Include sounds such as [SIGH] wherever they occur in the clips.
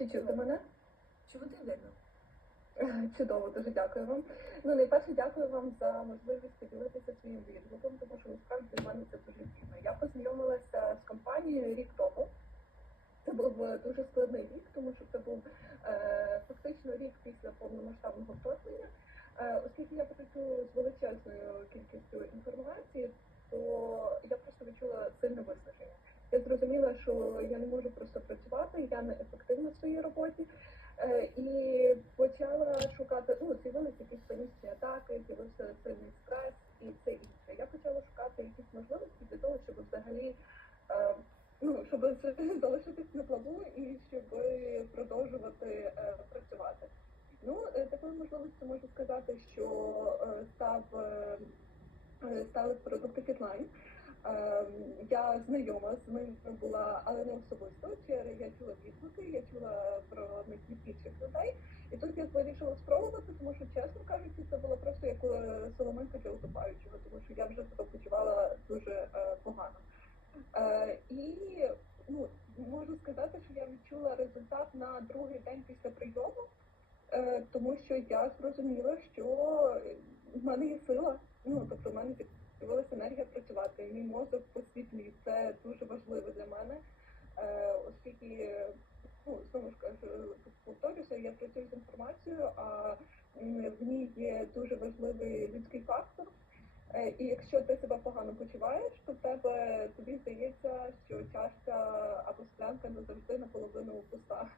Чи чути мене? Чути видно? [LAUGHS] Чудово, дуже дякую вам. Ну, найперше дякую вам за можливість поділитися своїм відгуком, тому що насправді для мене це дуже цінно. Я познайомилася з компанією рік тому. Це був е, дуже складний рік, тому що це був е, фактично рік після повномасштабного вторгнення. Е, оскільки я працюю з величезною кількістю інформації, то я просто відчула сильне виснаження. Я зрозуміла, що я не можу просто працювати, я не ефективна в своїй роботі. Е, і почала шукати, ну, з'явилися якісь панічні атаки, з'явився сильний стрес і все інше. Я почала шукати якісь можливості для того, щоб взагалі е, ну, щоб [LAUGHS] залишитись на плаву і щоб продовжувати е, працювати. Ну, такою можливістю можу сказати, що став стали продукти Fitline. Е, Я знайома з ними була, але не особисто. Чи я чула відгуки, я чула про них інших людей. І тут я вирішила спробувати, тому що, чесно кажучи, це було просто як е, соломинка для утопаючого, тому що я вже почувала дуже е, погано. Е, і ну, можу сказати, що я відчула результат на другий день після прийому, тому що я зрозуміла, що в мене є сила. Ну тобто в мене з'явилася енергія працювати. Мій мозок посвітлів. Це дуже важливо для мене, е, оскільки ну знову ж кажу, повторюся, я працюю з інформацією, а в ній є дуже важливий людський фактор. Е, І якщо ти себе погано почуваєш, то тебе тобі здається, що чашка або склянка не завжди наполовину пуста.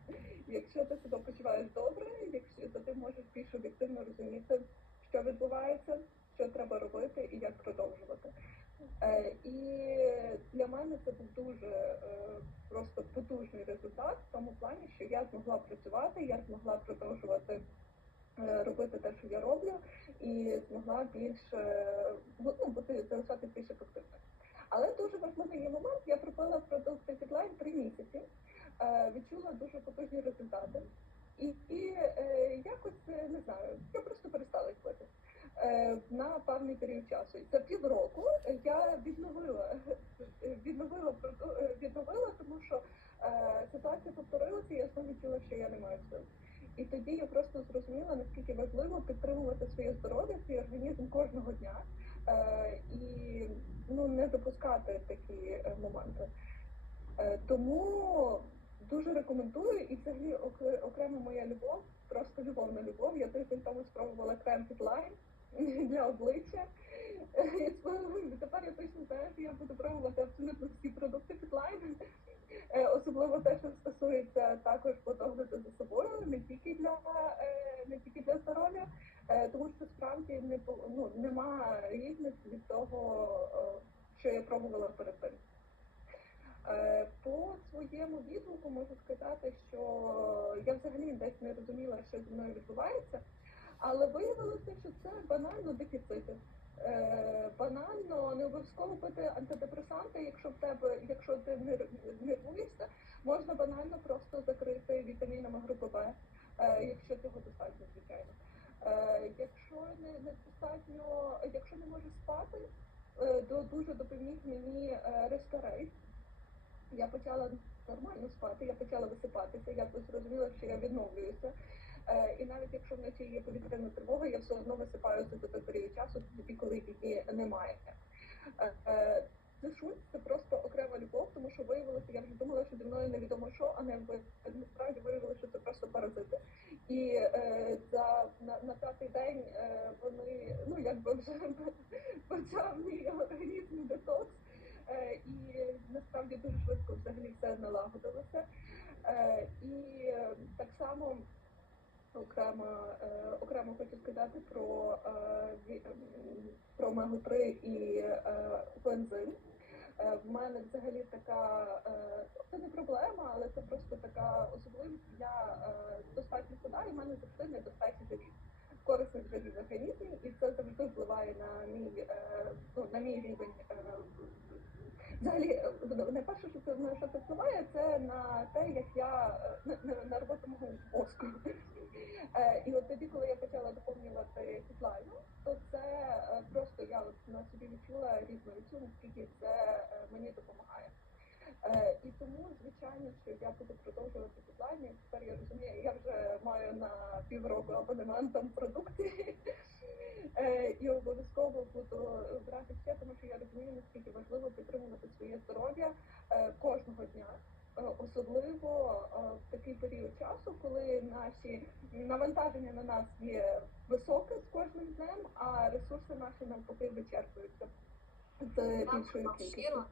І Якщо ти себе почуваєш добре, якщо то ти можеш більш об'єктивно розуміти, що відбувається, що треба робити і як продовжувати. Е, І для мене це був дуже е, просто потужний результат в тому плані, що я змогла працювати, я змогла продовжувати е, робити те, що я роблю, і змогла більше ну, бути залишати більш ефективною. Але дуже важливий момент. Я пропила продукти Fitline три місяці, е, відчула дуже потужні результати, і, і е, якось е, не знаю, я просто перестала їх пити е, на певний період часу. І за півроку я відновила проду- е, відновила, тому що е, ситуація повторилася, і я знову відчула, що я не маю сил. І просто зрозуміла, наскільки важливо підтримувати своє здоров'я, свій організм кожного дня е, і ну не допускати такі е, моменти. Е, тому дуже рекомендую і взагалі окре- окремо моя любов, просто любовна любов. Я тиждень тому спробувала крем Fitline [LAUGHS] для обличчя. Е, і Тепер я точно знаю, що я буду пробувати абсолютно всі продукти Fitline. Е, Особливо те, що стосується також по догляду за собою, не тільки для е, не тільки для здоров'я, е, тому що справді не ну, нема різниць від того, е, що я пробувала перед тим. Е, По своєму відгуку можу сказати, що я взагалі десь не розуміла, що зі мною відбувається, але виявилося, що це банально дефіцити. Е, банально не обов'язково пити антидепресанти, якщо в тебе, якщо ти нер- нервуєшся, можна банально просто закрити вітамінами групи Б, якщо цього достатньо, звичайно. Е, якщо не, можеш спати, е, то дуже допоміг мені е, Restorate. Я почала нормально спати, я почала висипатися, я зрозуміла, що я відновлююся. Е, і навіть якщо вночі є повітряна тривога, я все одно висипаюся той період часу, тоді, коли її немає. Е, Це просто окрема любов, тому що виявилося, я вже думала, що зі мною невідомо що, а не насправді виявилося, що це просто паразити. І е, за на, на п'ятий день е, якби вже [LAUGHS] почав мій організм детокс. Е, і насправді дуже швидко взагалі все налагодилося. Е, і е, так само окремо, окремо хочу сказати про, е, ві- м, про омегу 3 і бензин. В мене взагалі така це не проблема, але це просто така особливість. Я достатньо худа, і в мене завжди недостатньо корисних жирів в організмі, і це завжди впливає на мій е, ну, на мій рівень. е, Взагалі, е, найперше, що це на що це впливає, це на те, як я на, на, роботу мого мозку. І от тоді, коли я почала доповнювати Фітлайну, то це просто я от на собі відчула різницю, наскільки це мені допомагає. І тому, звичайно, що я буду продовжувати компанії. Тепер я розумію, я вже маю на півроку абонементом продукти. Е, І обов'язково буду брати ще, тому що я розумію, наскільки важливо підтримувати своє здоров'я е, кожного дня. Е, Особливо в такий період часу, коли наші навантаження на нас є високе з кожним днем, а ресурси наші навпаки вичерпуються з Вам кількістю.